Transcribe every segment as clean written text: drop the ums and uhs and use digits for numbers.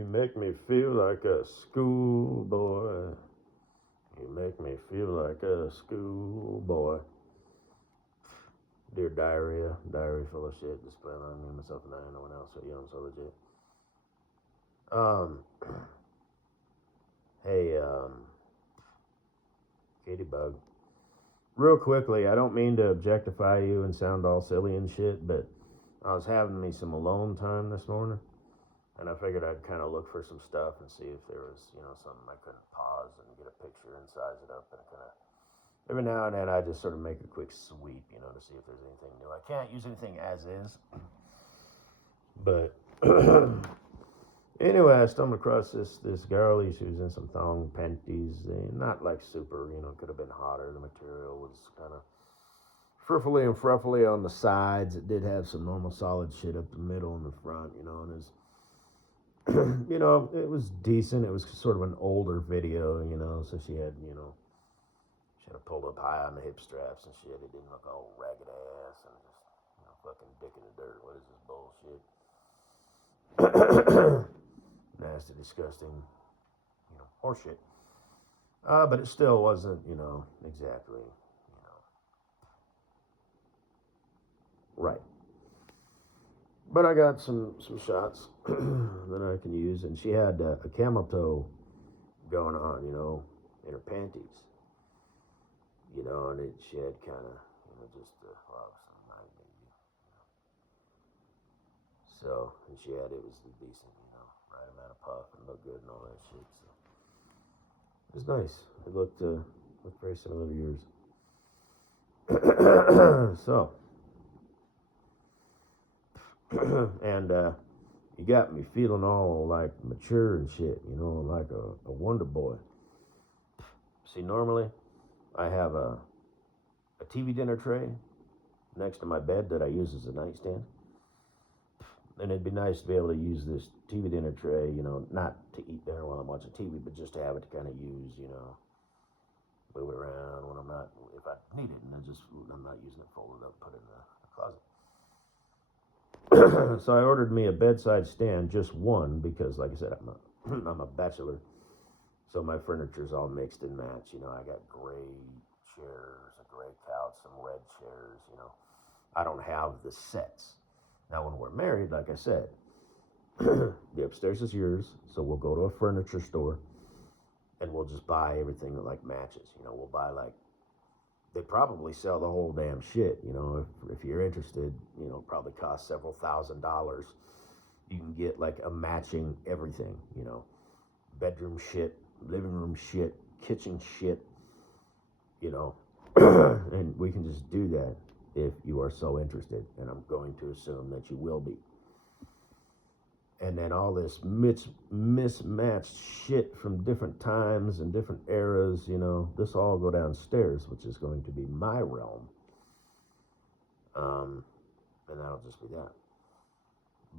You make me feel like a schoolboy. You make me feel like a schoolboy. Dear diarrhea full of shit. Just plan on me, myself, and I. No one else. You know, I'm so legit. Hey, Katie Bug. Real quickly, I don't mean to objectify you and sound all silly and shit, but I was having me some alone time this morning, and I figured I'd kind of look for some stuff and see if there was, you know, something I couldn't pause and get a picture and size it up, and kind of every now and then I just sort of make a quick sweep, you know, to see if there's anything new. I can't use anything as is, but anyway, I stumbled across this girl. She was in some thong panties. Not like super, you know, could have been hotter. The material was kind of friffly and fruffly on the sides. It did have some normal solid shit up the middle and the front, you know, and it's you know, it was decent. It was sort of an older video, you know, so she had, you know, she had it pulled up high on the hip straps and shit. It didn't look all ragged ass and just, you know, fucking dick in the dirt. What is this bullshit? Nasty, disgusting, you know, horseshit. But it still wasn't, you know, exactly, you know, right. But I got some shots that I can use, and she had a camel toe going on, you know, in her panties, you know, and she had kind of, you know, just well, some night maybe, you know. So, and she had, it was decent, you know, right amount of puff and looked good and all that shit. So it was nice. It looked very similar to yours. So. And you got me feeling all like mature and shit, you know, like a wonder boy. See, normally I have a TV dinner tray next to my bed that I use as a nightstand. And it'd be nice to be able to use this TV dinner tray, you know, not to eat dinner while I'm watching TV, but just to have it to kind of use, you know, move it around when I'm not, if I need it, and I'm not using it folded up, put it in the closet. So I ordered me a bedside stand, just one, because like I said, I'm a bachelor, so my furniture's all mixed and matched. You know, I got gray chairs, a gray couch, some red chairs. You know, I don't have the sets. Now, when we're married, like I said, the upstairs is yours, so we'll go to a furniture store and we'll just buy everything that like matches. You know, we'll buy like, they probably sell the whole damn shit, you know, if you're interested, you know, probably costs several $1,000s. You can get like a matching everything, you know, bedroom shit, living room shit, kitchen shit, you know, and we can just do that if you are so interested, and I'm going to assume that you will be. And then all this mismatched shit from different times and different eras, you know, this all go downstairs, which is going to be my realm. And that'll just be that.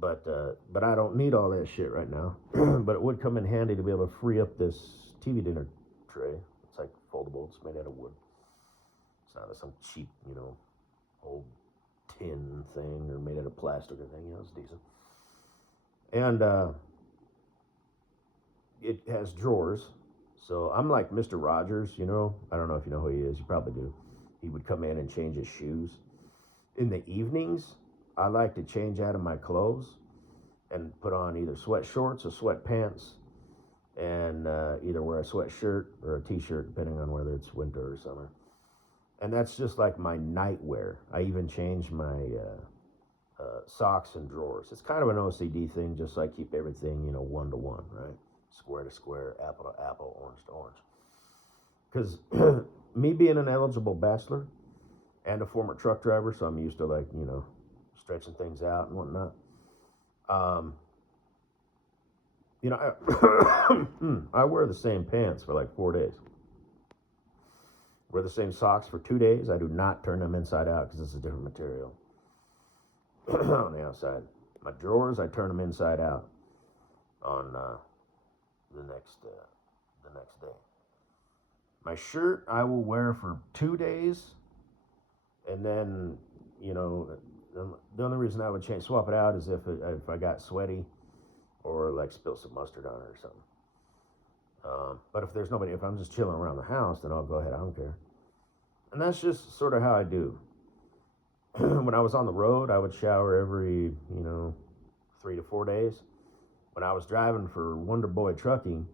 But I don't need all that shit right now. But it would come in handy to be able to free up this TV dinner tray. It's like foldable. It's made out of wood. It's not some cheap, you know, old tin thing or made out of plastic or thing. You know, it's decent. And it has drawers. So I'm like Mr. Rogers, you know. I don't know if you know who he is. You probably do. He would come in and change his shoes. In the evenings, I like to change out of my clothes and put on either sweat shorts or sweat pants, and either wear a sweatshirt or a t-shirt, depending on whether it's winter or summer. And that's just like my nightwear. I even change my socks and drawers. It's kind of an OCD thing, just like keep everything, you know, one to one, right? Square to square, apple to apple, orange to orange. Because me being an eligible bachelor and a former truck driver, so I'm used to, like, you know, stretching things out and whatnot. You know, I wear the same pants for like 4 days. Wear the same socks for 2 days. I do not turn them inside out because it's a different material. On the outside. My drawers, I turn them inside out on the next day. My shirt, I will wear for 2 days, and then, you know, the only reason I would swap it out is if I got sweaty or like spill some mustard on it or something. But if there's nobody, if I'm just chilling around the house, then I'll go ahead. I don't care. And that's just sort of how I do. When I was on the road, I would shower every, 3 to 4 days. When I was driving for Wonder Boy Trucking,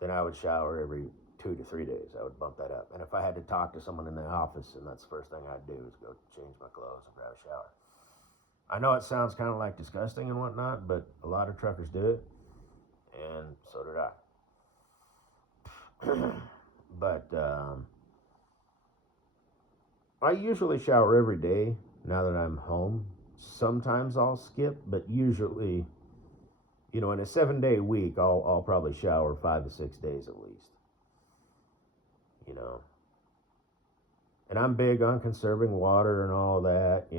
then I would shower every 2 to 3 days. I would bump that up. And if I had to talk to someone in the office, and that's the first thing I'd do is go change my clothes and grab a shower. I know it sounds kind of like disgusting and whatnot, but a lot of truckers do it, and so did I. But I usually shower every day now that I'm home. Sometimes I'll skip, but usually, in a 7-day week, I'll probably shower 5 to 6 days at least. And I'm big on conserving water and all that,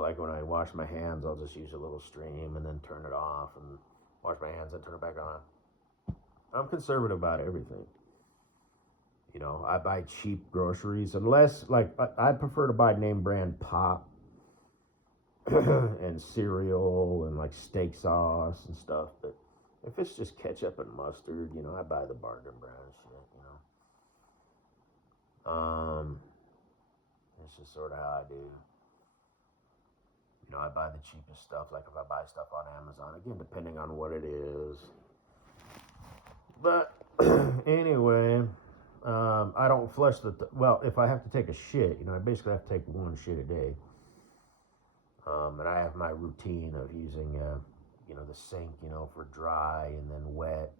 like when I wash my hands, I'll just use a little stream and then turn it off and wash my hands and turn it back on. I'm conservative about everything. I buy cheap groceries unless, like, I prefer to buy name brand pop and cereal and like steak sauce and stuff. But if it's just ketchup and mustard, I buy the bargain brand shit. It's just sort of how I do. I buy the cheapest stuff. Like if I buy stuff on Amazon, again, depending on what it is. But anyway, I don't flush well, if I have to take a shit, I basically have to take one shit a day. And I have my routine of using, the sink, for dry and then wet,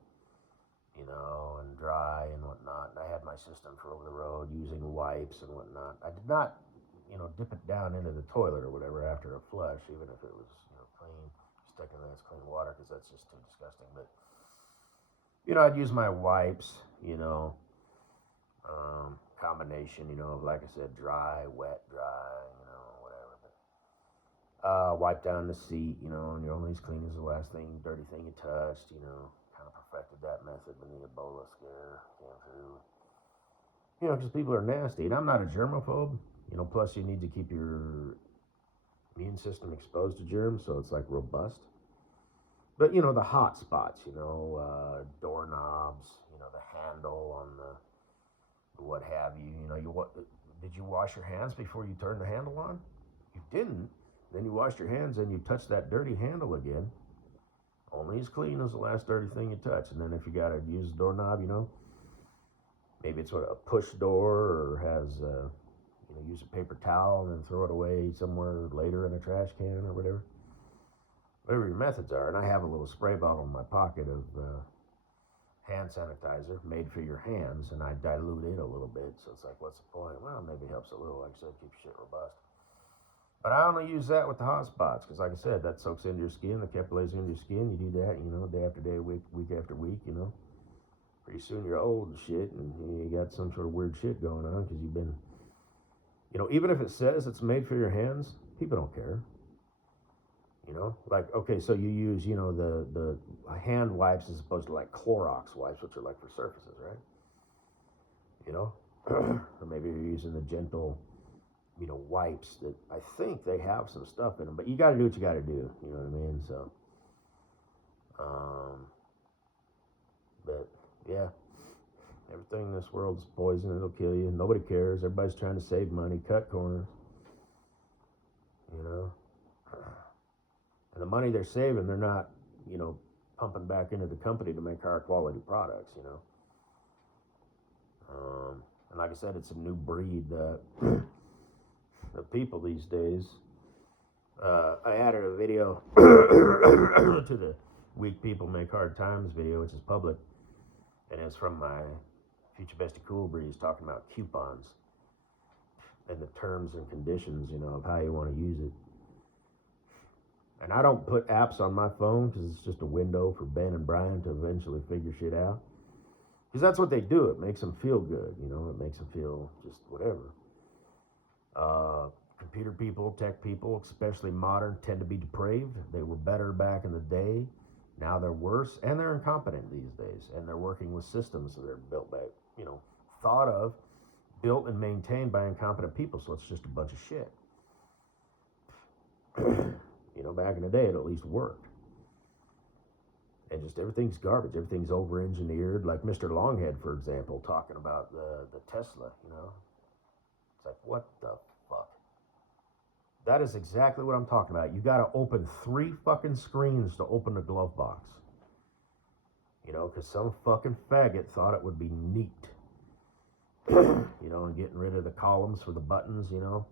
and dry and whatnot. And I had my system for over the road using wipes and whatnot. I did not, dip it down into the toilet or whatever after a flush, even if it was, clean, stuck in nice clean water, because that's just too disgusting. But, I'd use my wipes, combination, of, like I said, dry, wet, dry, whatever. But, wipe down the seat, and you're only as clean as the last dirty thing you touched, kind of perfected that method when the Ebola scare came through. Because people are nasty. And I'm not a germaphobe, plus you need to keep your immune system exposed to germs, so it's like robust. But, the hot spots, doorknobs, the handle on the what have you, did you wash your hands before you turned the handle on? You didn't. Then you washed your hands and you touched that dirty handle again. Only as clean as the last dirty thing you touched. And then if you got to use the doorknob, maybe it's a push door or has, use a paper towel and then throw it away somewhere later in a trash can or whatever. Whatever your methods are. And I have a little spray bottle in my pocket of hand sanitizer made for your hands, and I dilute it a little bit. So it's like, what's the point? Well, maybe it helps a little. Like I said, keep shit robust. But I only use that with the hot spots because, like I said, that soaks into your skin. The capillaries into your skin. You do that, day after day, week after week, Pretty soon you're old and shit, and you got some sort of weird shit going on because you've been, even if it says it's made for your hands, people don't care. Like, okay, so you use, the hand wipes as opposed to like Clorox wipes, which are like for surfaces, right? Or maybe you're using the gentle, wipes that I think they have some stuff in them, but you got to do what you got to do. You know what I mean? So, but yeah, everything in this world is poison. It'll kill you. Nobody cares. Everybody's trying to save money, cut corners. And the money they're saving, they're not, pumping back into the company to make higher quality products, And like I said, it's a new breed of people these days. I added a video to the Weak People Make Hard Times video, which is public. And it's from my Future Bestie Cool Breeze talking about coupons and the terms and conditions, of how you want to use it. And I don't put apps on my phone because it's just a window for Ben and Brian to eventually figure shit out. Because that's what they do. It makes them feel good, It makes them feel just whatever. Computer people, tech people, especially modern, tend to be depraved. They were better back in the day. Now they're worse, and they're incompetent these days. And they're working with systems that are built by, thought of, built and maintained by incompetent people. So it's just a bunch of shit. You know, back in the day, it at least worked. And just everything's garbage. Everything's over-engineered. Like Mr. Longhead, for example, talking about the Tesla, you know. It's like, what the fuck? That is exactly what I'm talking about. You got to open 3 fucking screens to open the glove box. You know, because some fucking faggot thought it would be neat. You know, and getting rid of the columns for the buttons, you know.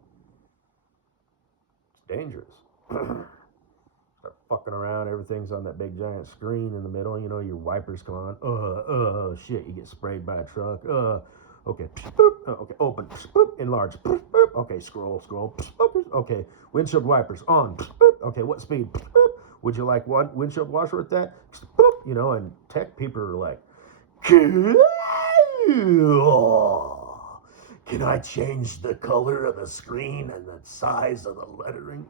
It's dangerous. Start fucking around, everything's on that big giant screen in the middle, you know, your wipers come on, shit, you get sprayed by a truck, okay, okay, open, enlarge, okay, scroll, okay, windshield wipers on, okay, what speed, would you like one windshield washer with that, you know, and tech people are like, can I change the color of the screen and the size of the lettering?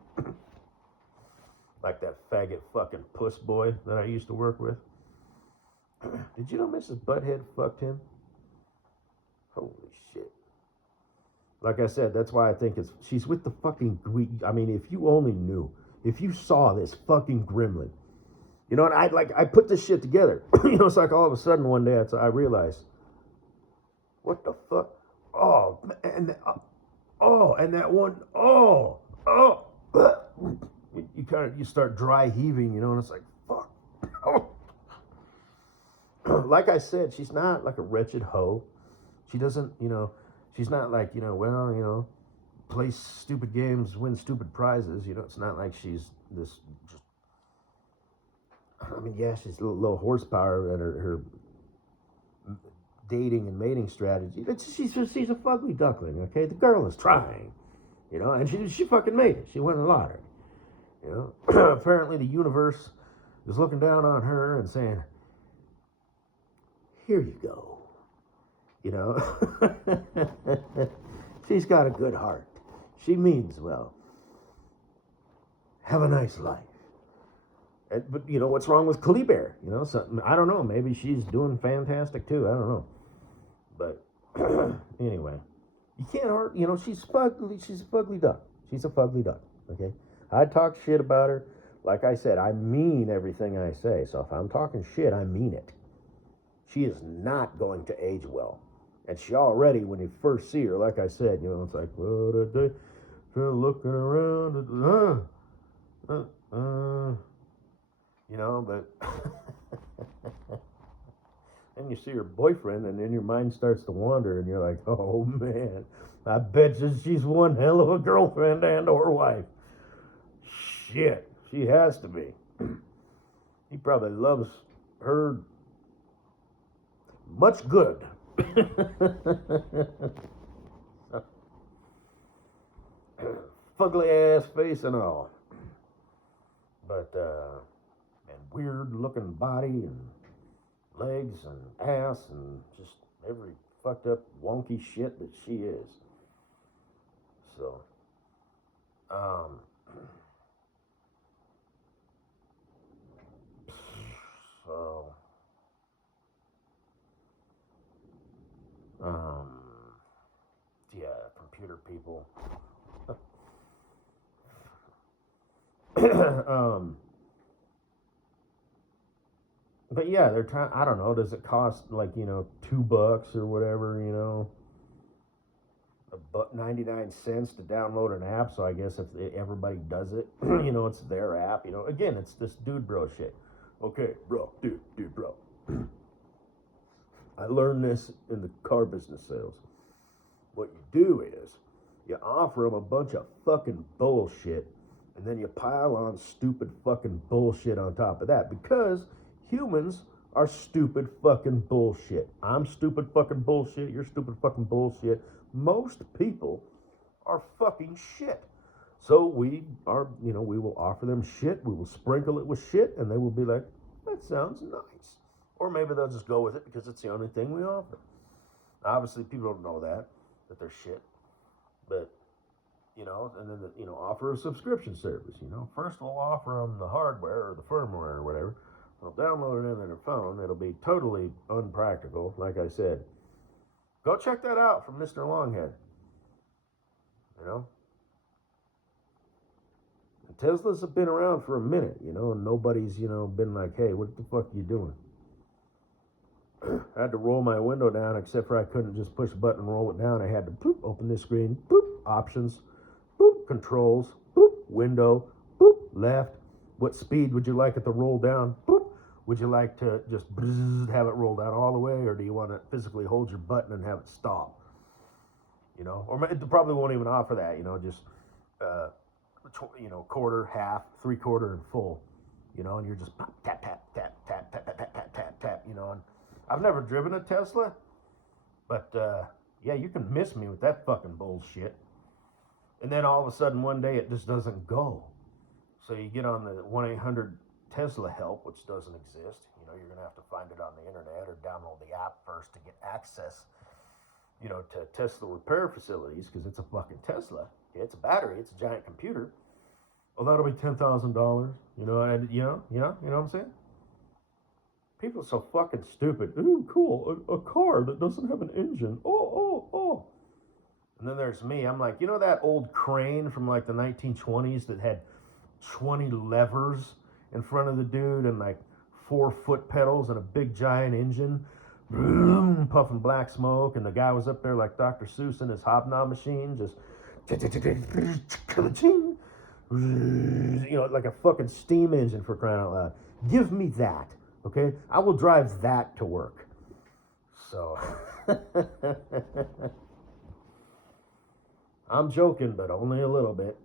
Like that faggot fucking puss boy that I used to work with. Did you know Mrs. Butthead fucked him? Holy shit. Like I said, that's why I think she's with the fucking, I mean, if you only knew, if you saw this fucking gremlin, you know, and I put this shit together. You know, it's like all of a sudden one day I realized, what the fuck? Oh, and that one, you start dry heaving, you know, and it's like, fuck. Like I said, she's not like a wretched hoe. She doesn't, you know, she's not like, you know, well, you know, play stupid games, win stupid prizes. You know, it's not like she's this just, I mean, yeah, she's a little low horsepower and her dating and mating strategy. She's a fugly duckling, okay? The girl is trying, you know, and she fucking made it. She won the lottery, you know. Apparently the universe is looking down on her and saying, here you go, you know. She's got a good heart. She means well. Have a nice life. But, you know, what's wrong with Kleber? You know, something, I don't know. Maybe she's doing fantastic, too. I don't know. But, anyway. You can't hurt, you know, she's fugly. She's a fugly duck. She's a fugly duck, okay? I talk shit about her. Like I said, I mean everything I say. So if I'm talking shit, I mean it. She is not going to age well. And she already, when you first see her, like I said, you know, it's like, what a day, looking around, you know, but then you see her boyfriend, and then your mind starts to wander, and you're like, oh man, I bet you she's one hell of a girlfriend and or wife. Shit, she has to be. He probably loves her much good. Fugly ass face and all. But, and weird looking body and legs and ass and just every fucked up wonky shit that she is. So, yeah, computer people. But yeah, they're trying, I don't know, does it cost like, you know, $2 or whatever, you know, $1.99 to download an app? So I guess if everybody does it, you know, it's their app, you know, again, it's this dude bro shit. Okay, bro, dude bro. I learned this in the car business sales. What you do is you offer them a bunch of fucking bullshit, and then you pile on stupid fucking bullshit on top of that, because humans are stupid fucking bullshit. I'm stupid fucking bullshit. You're stupid fucking bullshit. Most people are fucking shit. So we are, you know, we will offer them shit. We will sprinkle it with shit, and they will be like, that sounds nice. Or maybe they'll just go with it because it's the only thing we offer. Obviously, people don't know that they're shit. But, you know, and then, you know, offer a subscription service, you know. First we'll offer them the hardware or the firmware or whatever. They'll download it into their phone. It'll be totally unpractical, like I said. Go check that out from Mr. Longhead. You know? Teslas have been around for a minute, you know, and nobody's, you know, been like, hey, what the fuck are you doing? I had to roll my window down, except for I couldn't just push a button and roll it down. I had to boop, open this screen, boop, options, boop, controls, boop, window, boop, left. What speed would you like it to roll down? Boop. Would you like to just have it roll down all the way, or do you want to physically hold your button and have it stop? You know, or it probably won't even offer that. You know, just quarter, half, three-quarter, and full. You know, and you're just tap, tap, tap, tap, tap, tap, tap, tap, tap, tap. You know, and I've never driven a Tesla, but yeah, you can miss me with that fucking bullshit. And then all of a sudden one day it just doesn't go. So you get on the 1-800 Tesla help, which doesn't exist. You know, you're going to have to find it on the internet or download the app first to get access, you know, to Tesla repair facilities, because it's a fucking Tesla. It's a battery. It's a giant computer. Well, that'll be $10,000. You know, and you know what I'm saying? People are so fucking stupid. Ooh, cool, a car that doesn't have an engine. Oh. And then there's me. I'm like, you know that old crane from like the 1920s that had 20 levers in front of the dude and like 4 foot pedals and a big giant engine, puffing black smoke, and the guy was up there like Dr. Seuss in his hobnob machine, just you know, like a fucking steam engine, for crying out loud. Give me that, okay? I will drive that to work. So I'm joking, but only a little bit.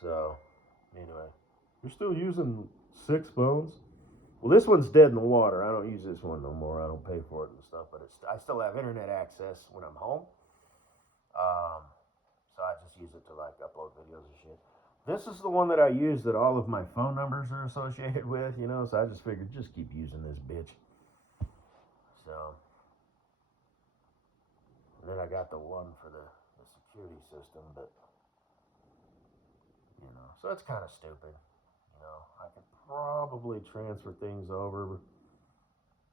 So anyway, you're still using 6 phones? Well, this one's dead in the water. I don't use this one no more. I don't pay for it and stuff, but I still have internet access when I'm home. So I just use it to like upload videos and shit. This is the one that I use that all of my phone numbers are associated with, you know, so I just figured just keep using this bitch. So, and then I got the one for the security system, but, you know, so it's kind of stupid. You know, I could probably transfer things over,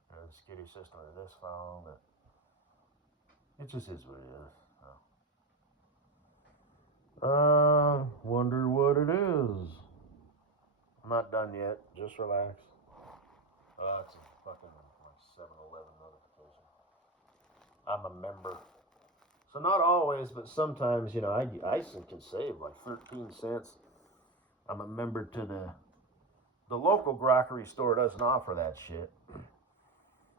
you know, the security system to this phone, but it just is what it is. So. Wonder what it is. I'm not done yet. Just relax. It's a fucking like 7-Eleven notification. I'm a member. So not always, but sometimes, you know, I can save like 13 cents. I'm a member to the local grocery store doesn't offer that shit.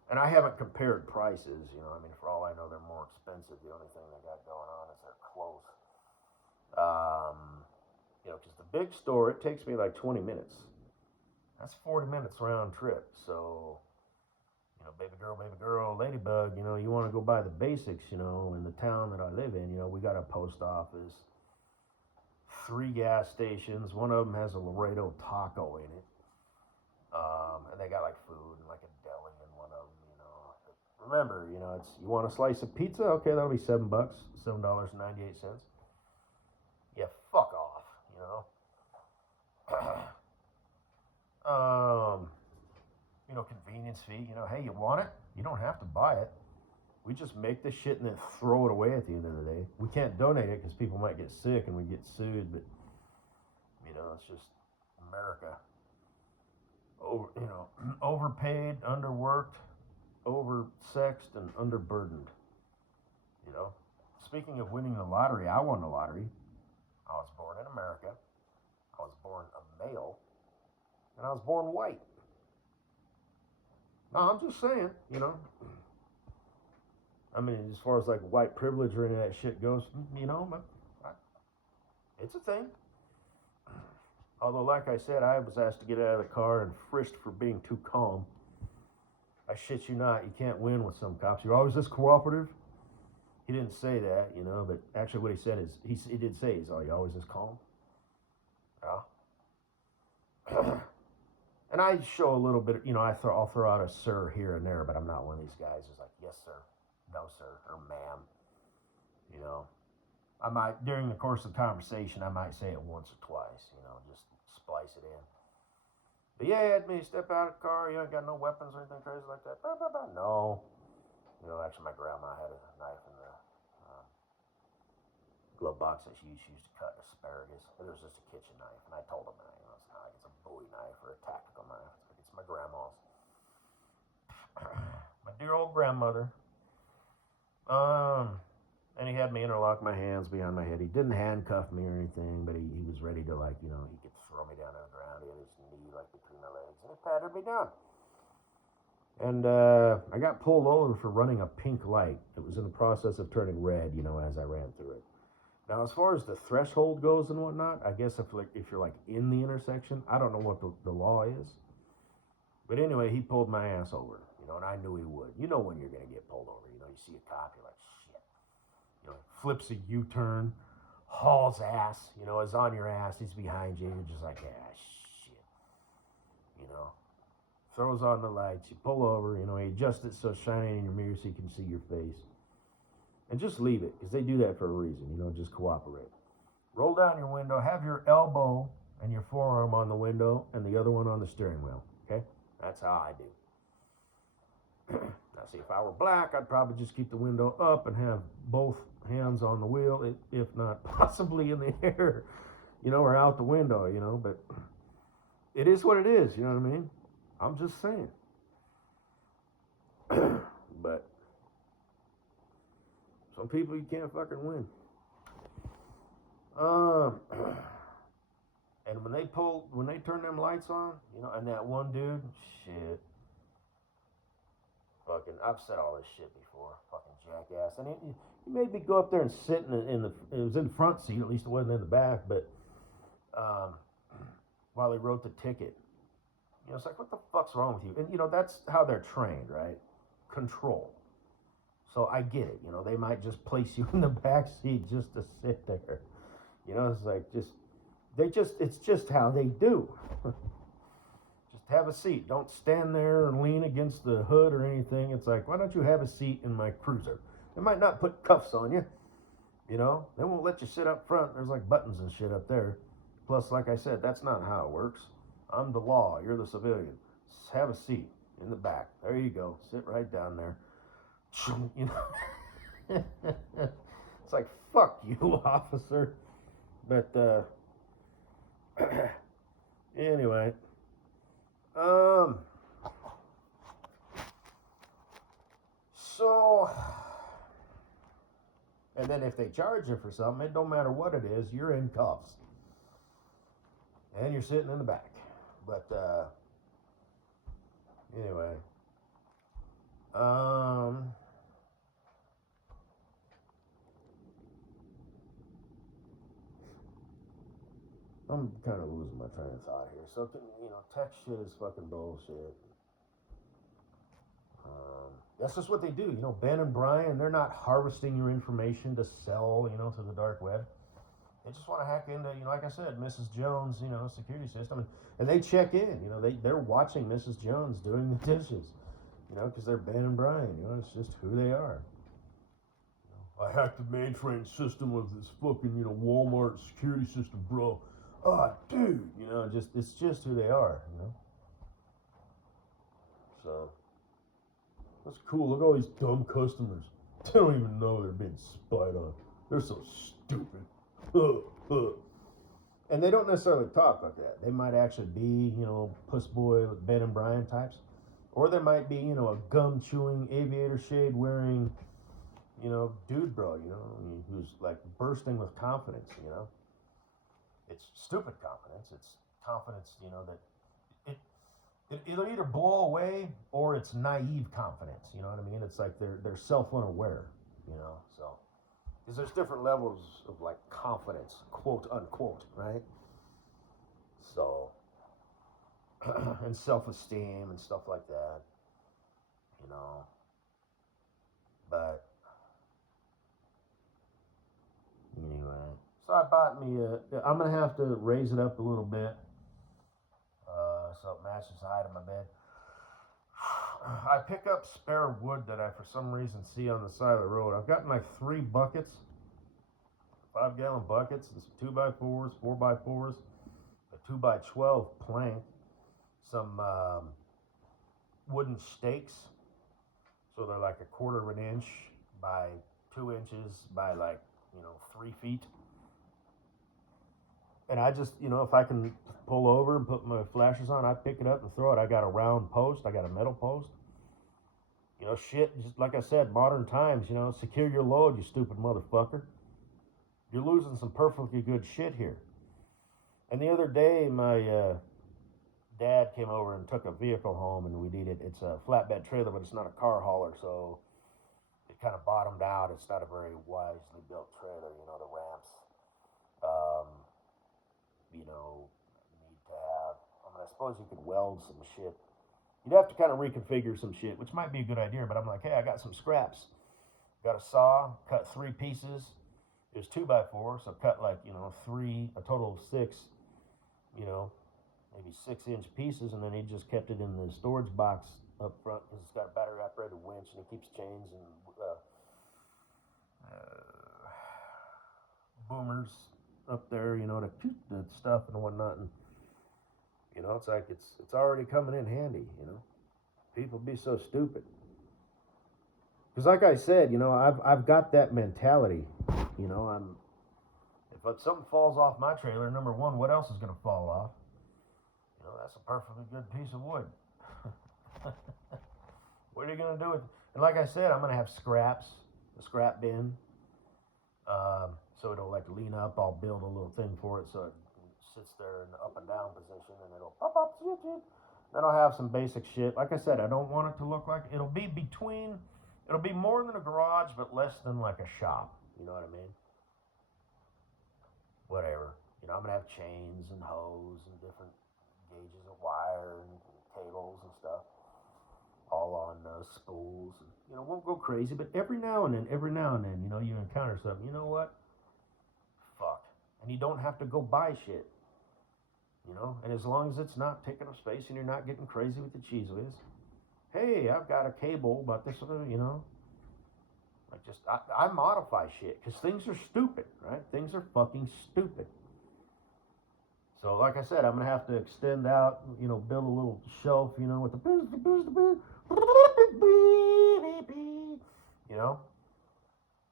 And I haven't compared prices, you know. I mean, for all I know, they're more expensive. The only thing they got going on is they're close. You know, because the big store, it takes me like 20 minutes. That's 40 minutes round trip. So, you know, baby girl, ladybug, you know, you want to go buy the basics, you know, in the town that I live in. You know, we got a post office, 3 gas stations. One of them has a Laredo taco in it. And they got like food and like a deli in one of them, you know. But remember, you know, you want a slice of pizza? Okay, that'll be $7, $7.98. Yeah, fuck off, you know. You know, convenience fee, you know, hey, you want it? You don't have to buy it. We just make this shit and then throw it away at the end of the day. We can't donate it because people might get sick and we get sued, but, you know, it's just America. You know, overpaid, underworked, oversexed, and underburdened. You know, speaking of winning the lottery, I won the lottery. I was born in America. I was born a male, and I was born white. No, I'm just saying, you know. I mean, as far as like white privilege or any of that shit goes, you know, it's a thing. Although, like I said, I was asked to get out of the car and frisked for being too calm. I shit you not, you can't win with some cops. You're always this cooperative. He didn't say that, you know, but actually what he said is, he did say, he's like, you always this calm? Yeah. And I show a little bit, you know, I'll throw out a sir here and there, but I'm not one of these guys who's like, yes, sir, no, sir, or ma'am. You know, I might, during the course of the conversation, I might say it once or twice, you know, just splice it in. But yeah, he had me step out of the car, you ain't got no weapons or anything crazy like that. No. You know, actually my grandma had a knife in the little box that she used to cut asparagus. It was just a kitchen knife, and I told him that, it's not like it's a Bowie knife or a tactical knife. It's like it's my grandma's. My dear old grandmother. And he had me interlock my hands behind my head. He didn't handcuff me or anything, but he was ready to, like, he could throw me down to the ground. He had his knee, like, between my legs, and he patted me down. And I got pulled over for running a pink light. It was in the process of turning red, as I ran through it. Now, as far as the threshold goes and whatnot, I guess if you're like in the intersection, I don't know what the law is. But anyway, he pulled my ass over, and I knew he would. You know when you're going to get pulled over. You see a cop, you're like, shit. Flips a U-turn, hauls ass, is on your ass, he's behind you, you're just like, ah, shit. Throws on the lights, you pull over, he adjusts it so it's shining in your mirror so you can see your face. And just leave it, because they do that for a reason, just cooperate. Roll down your window, have your elbow and your forearm on the window and the other one on the steering wheel, okay? That's how I do. Now, see, if I were black, I'd probably just keep the window up and have both hands on the wheel, if not possibly in the air, or out the window, but it is what it is, you know what I mean? I'm just saying. But some people you can't fucking win. And when they turn them lights on, and that one dude, shit. Fucking, I've said all this shit before, fucking jackass. And he made me go up there and sit it was in the front seat, at least it wasn't in the back, but while he wrote the ticket. It's like, what the fuck's wrong with you? And, that's how they're trained, right? Control. So I get it. They might just place you in the back seat just to sit there. It's like, it's just how they do. Just have a seat. Don't stand there and lean against the hood or anything. It's like, why don't you have a seat in my cruiser? They might not put cuffs on you. They won't let you sit up front. There's like buttons and shit up there. Plus, like I said, that's not how it works. I'm the law. You're the civilian. Just have a seat in the back. There you go. Sit right down there. It's like, fuck you, officer. But, anyway. So, and then if they charge you for something, it don't matter what it is, you're in cuffs. And you're sitting in the back. But, anyway. I'm kind of losing my train of thought here. So, tech shit is fucking bullshit. That's just what they do. Ben and Brian, they're not harvesting your information to sell, to the dark web. They just want to hack into, like I said, Mrs. Jones, security system. And they check in, they're watching Mrs. Jones doing the dishes, because they're Ben and Brian, it's just who they are. I hacked the mainframe system of this fucking, Walmart security system, bro. Oh, dude, it's just who they are, So, that's cool. Look at all these dumb customers. They don't even know they're being spied on. They're so stupid. And they don't necessarily talk like that. They might actually be, puss boy, Ben and Brian types. Or they might be, a gum-chewing, aviator shade wearing, dude bro, who's like bursting with confidence, It's stupid confidence. It's confidence, that it'll either blow away or it's naive confidence. You know what I mean? It's like they're self-unaware, so. Because there's different levels of like confidence, quote unquote, right? So, and self-esteem and stuff like that, But anyway, so I bought me I'm gonna have to raise it up a little bit, so it matches the height of my bed. I pick up spare wood that I, for some reason, see on the side of the road. I've gotten like 3 buckets, 5-gallon buckets, some 2x4s, 4x4s, a 2x12 plank, some wooden stakes. So they're like 1/4 of an inch by 2 inches by like 3 feet. And I just, if I can pull over and put my flashers on, I pick it up and throw it. I got a round post. I got a metal post. Shit, just like I said, modern times, secure your load, you stupid motherfucker. You're losing some perfectly good shit here. And the other day, my dad came over and took a vehicle home, and we needed, it's a flatbed trailer, but it's not a car hauler, so it kind of bottomed out. It's not a very wisely built trailer, the ramps, need to have, I suppose you could weld some shit. You'd have to kind of reconfigure some shit, which might be a good idea, but I'm like, hey, I got some scraps. Got a saw, cut 3 pieces. It was 2x4, so cut like, 3, a total of 6, maybe 6-inch pieces, and then he just kept it in the storage box up front because it's got a battery operated winch and it keeps chains and boomers up there, the stuff and whatnot. And it's like it's already coming in handy. People be so stupid. Because like I said, I've got that mentality. If something falls off my trailer, number one, what else is going to fall off? That's a perfectly good piece of wood. What are you going to do with it? And like I said, I'm going to have scraps, a scrap bin. So it'll like lean up. I'll build a little thing for it so it sits there in the up and down position, and it'll pop up. Then I'll have some basic shit. Like I said, I don't want it to look like, it'll be more than a garage, but less than like a shop. You know what I mean? Whatever. I'm going to have chains and hose and different gauges of wire and cables and stuff, all on spools. And, won't go crazy, but every now and then, you encounter something. You know what? Fuck. And you don't have to go buy shit. And as long as it's not taking up space and you're not getting crazy with the cheese whiz, hey, I've got a cable, but this, I modify shit because things are stupid, right? Things are fucking stupid. So, like I said, I'm going to have to extend out, build a little shelf, with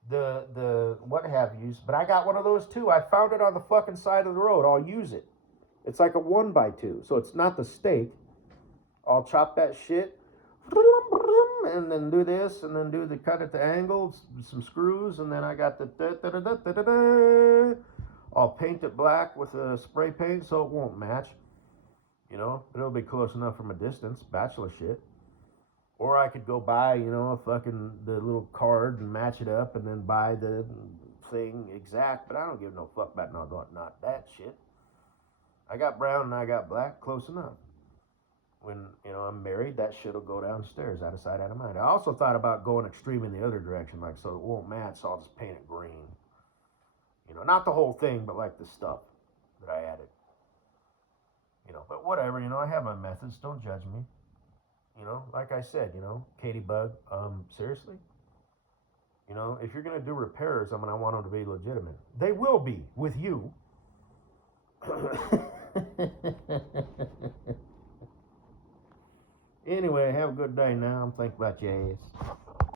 the what have yous. But I got one of those too. I found it on the fucking side of the road. I'll use it. It's like a 1x2, so it's not the stake. I'll chop that shit, and then do this, and then do the cut at the angle, some screws, and then I got the I'll paint it black with a spray paint so it won't match. It'll be close enough from a distance, bachelor shit. Or I could go buy, the little card and match it up, and then buy the thing exact, but I don't give no fuck about not that shit. I got brown and I got black, close enough. When, I'm married, that shit will go downstairs, out of sight, out of mind. I also thought about going extreme in the other direction, like, so it won't match, so I'll just paint it green. Not the whole thing, but like the stuff that I added. But whatever, I have my methods, don't judge me. Like I said, Katie Bug, seriously? If you're going to do repairs, I want them to be legitimate. They will be, with you. Anyway, have a good day now. I'm thinking about your ass.